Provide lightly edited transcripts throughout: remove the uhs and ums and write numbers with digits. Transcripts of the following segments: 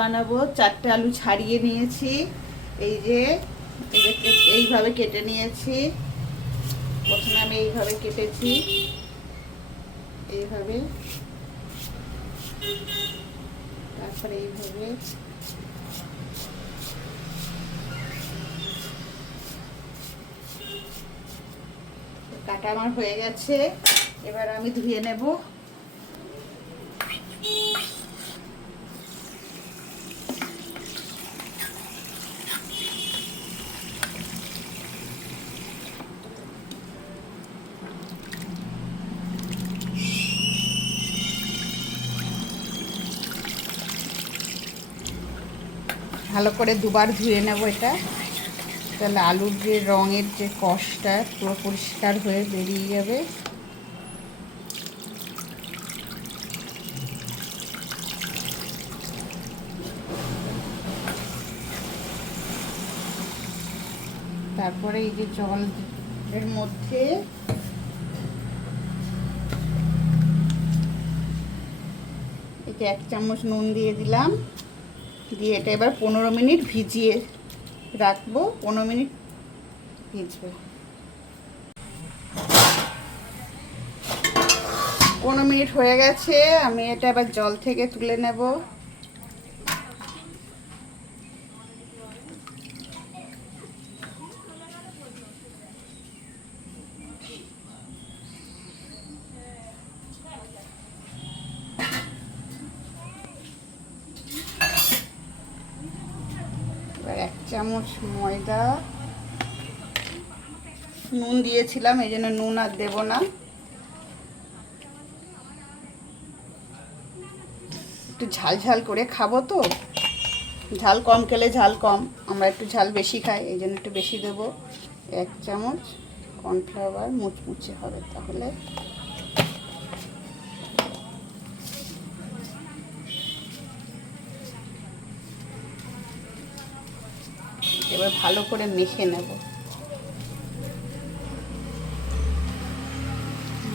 বানাবো। 4টে আলু ছাড়িয়ে নিয়েছি, এই যে এইভাবে কেটে নিয়েছি। প্রথমে আমি এইভাবে কেটেছি, এইভাবে, তারপরে এইভাবে, কাটা আমার হয়ে গেছে। এবার আমি ধুয়ে নেব। ভালো করে দুবার ধুয়ে নেব এটা, তাহলে আলুর যে রঙের যে কষটা পুরো পরিষ্কার হয়ে বেরিয়ে যাবে। তারপরে এই যে জলের মধ্যে এতে 1 চামচ নুন দিয়ে দিলাম, দিয়ে এটা এবার 15 মিনিট ভিজিয়ে রাখবো। 15 মিনিট ভিজবে। 15 মিনিট হয়ে গেছে, আমি এটা এবার জল থেকে তুলে নেব। এবার 1 চামচ ময়দা, নুন দিয়েছিলাম এই জন্য নুন আর দেব না। একটু ঝাল ঝাল করে খাবো তো, ঝাল কম খেলে ঝাল কম, আমরা একটু ঝাল বেশি খাই, এই জন্য একটু বেশি দেবো। 1 চামচ কর্নফ্লাওয়ার, মুচমুচে হবে তাহলে। এবার ভালো করে মেখে নেব।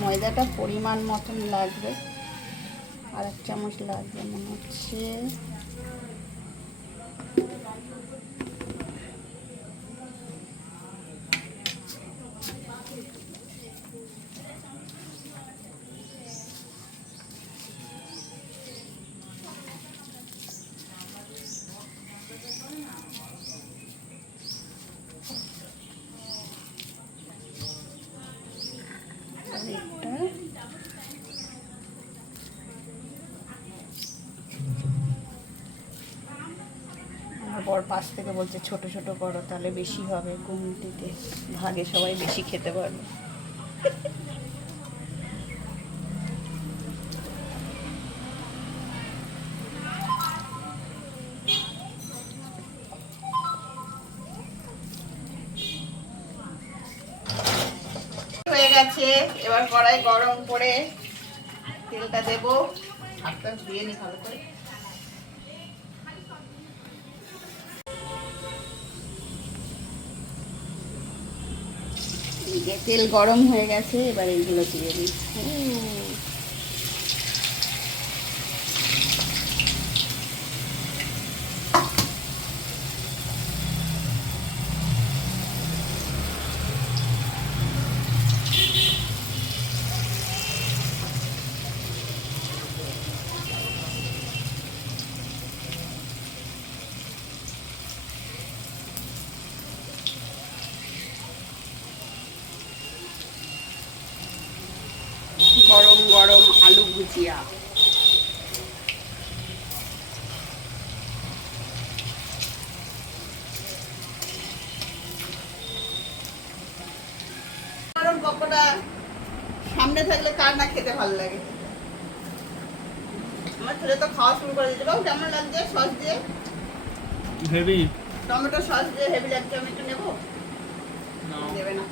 ময়দাটা পরিমাণ মতন লাগবে, আর 1 চামচ লাগবে মনে হচ্ছে। বর পাশ থেকে বলছে ছোট ছোট করো, তাহলে বেশি হবে, গুমটিতে ভাগে সবাই বেশি খেতে পারবে। হয়ে গেছে, এবার কড়াই গরম করে তেলটা দেব। হাতটা ধুয়ে নি ভালো করে। তেল গরম হয়ে গেছে, এবার এইগুলো দিয়ে দিই। গরম গরম আলু ভুজিয়া। গরম পকোড়া সামনে থাকলে কার না খেতে ভালো লাগে। আমার ছেলে তো খাওয়া শুরু করে দিয়েছে। বাবু কেমন লাগছে? সস দিয়ে হেভি, টমেটো সস দিয়ে হেভি লাগছে। আমি একটু নেবো, দেবে না।